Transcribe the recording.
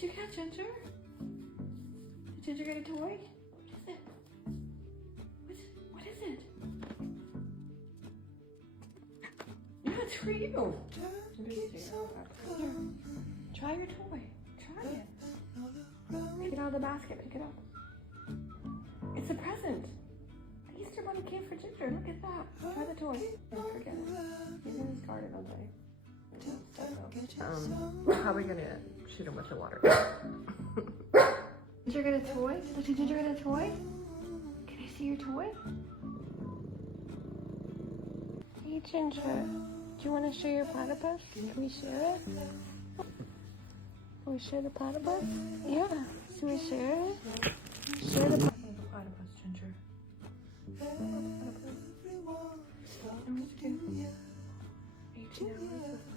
did you get, Ginger? Did Ginger get a toy? What is it? Yeah, it's for you. Here, try your toy. Try it. Pick it out of the basket. Pick it up. It's a present. The Easter Bunny came for Ginger. Look at that. Try the toy. Don't forget it. He's in his garden all day. How are we gonna shoot him with the water? Did Ginger get a toy? Did Ginger get a toy? Can I see your toy? Hey Ginger, do you want to share your platypus? Can we share it? Can we share the platypus? Yeah. Can we share it? Share the platypus, Ginger. Platypus. 18 hours